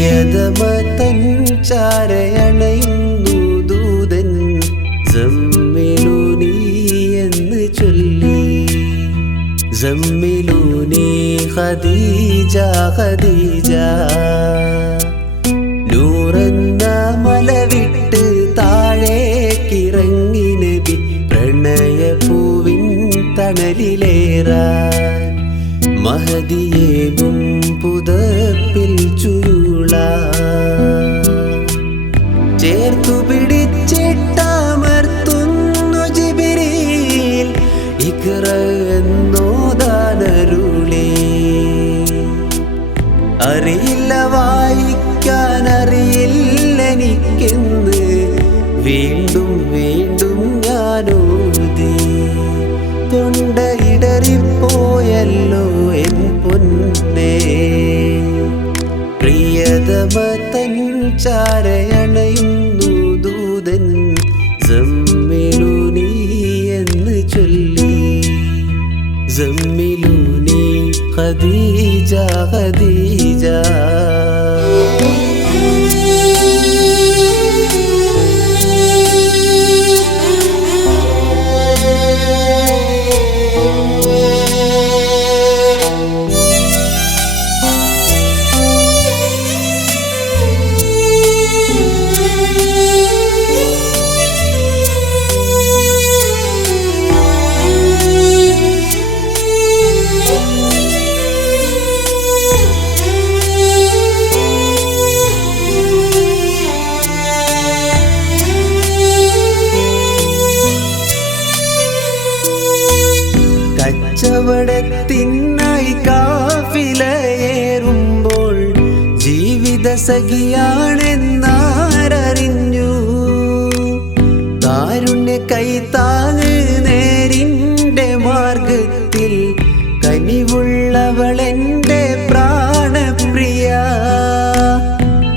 പ്രിയതമ തൻ ചാരയണയുന്നു ദൂതൻ സമ്മിലൂനി എന്ന് ചൊല്ലി. സമ്മിലൂനി ഖദീജ ഖദീജ നൂറെന്ന മല വിട്ട് താഴേക്കിറങ്ങി നബി പ്രണയപ്പൂവിൻ തണലിലേറാൻ. മഹദിയേകും പുതപ്പിൽ ചൂളാൻ ചേർത്തു പിടിച്ചിട്ടമർത്തുന്നു ജിബ്രീൽ ഇഖ്റ എന്നോദാനരുളി. അറിയില്ല വായിക്കാൻ അറിയില്ലെനിക്കെന്ന് വീണ്ടും വീണ്ടും ഞാനോതി. തൊണ്ടയിടറിപ്പോയല്ലോ എൻ പൊന്നേ. പ്രിയതമ തൻ ചാരയണയുന്നു ദൂതൻ സമ്മിലൂനി എന്ന് ചൊല്ലി. സമ്മിലൂനി ഖദീജ ഖദീജ. കച്ചവടത്തിനായി കാഫിലയേറുമ്പോൾ ജീവിത സഖിയാണെന്നാരറിഞ്ഞു. കാരുണ്യ കൈത്താങ്ങ് നേരിൻ്റെ മാർഗത്തിൽ കനിവുള്ളവളെൻ്റെ പ്രാണപ്രിയ.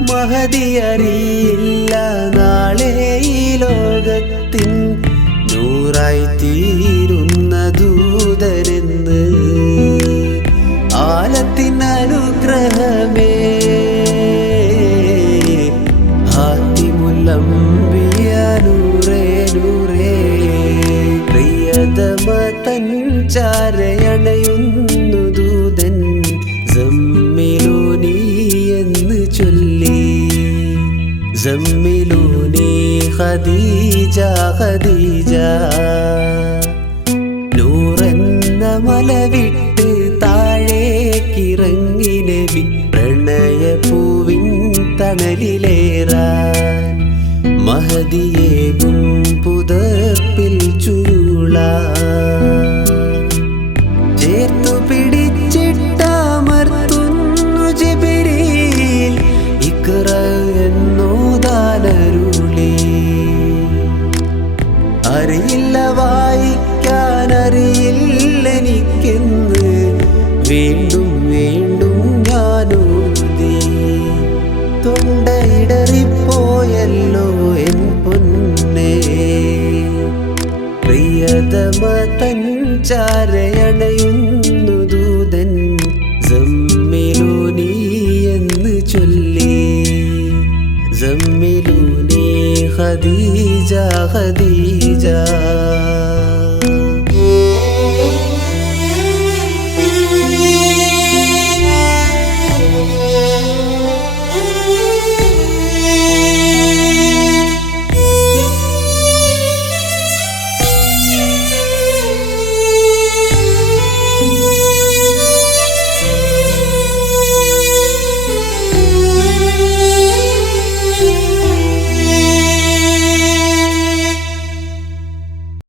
മഹദി അറിയില്ല നാളെ ഈ ലോകത്തിൻ നൂറായി തീരുന്ന ദൂതനെന്ന്. ആലത്തിനനുഗ്രഹമേ ഹാത്തിമുല്ലംബിയ നൂറേ നൂറേ. പ്രിയതമ തൻ ചാരയണയുന്നു ദൂതൻ സമ്മിലൂനി എന്ന് ചൊല്ലി. സമ്മിലൂനി ഖദീജ ഖദീജ നൂറെന്ന മല വിട്ട് താഴേക്കിറങ്ങി നബി പ്രണയപ്പൂവിൻ തണലിലേറാൻ. മഹദിയേകും പുതപ്പിൽ ചൂളാൻ ചേർത്തു പിടിച്ചിട്ടമർത്തുന്നു ജിബ്രീൽ ഇഖ്റ എന്നോദാനരുളി. അറിയില്ല വായിക്കാൻ അറിയില്ലെനിക്കെന്ന് വീണ്ടും വീണ്ടും ഞാനോതി. തൊണ്ടയിടറിപ്പോയല്ലോ എൻ പൊന്നേ. പ്രിയതമ തൻ ചാരയണയുന്നു ദൂതൻ സമ്മിലൂനി എന്ന് ചൊല്ലി. സമ്മിലൂനി ഖദീജ ഖദീജ.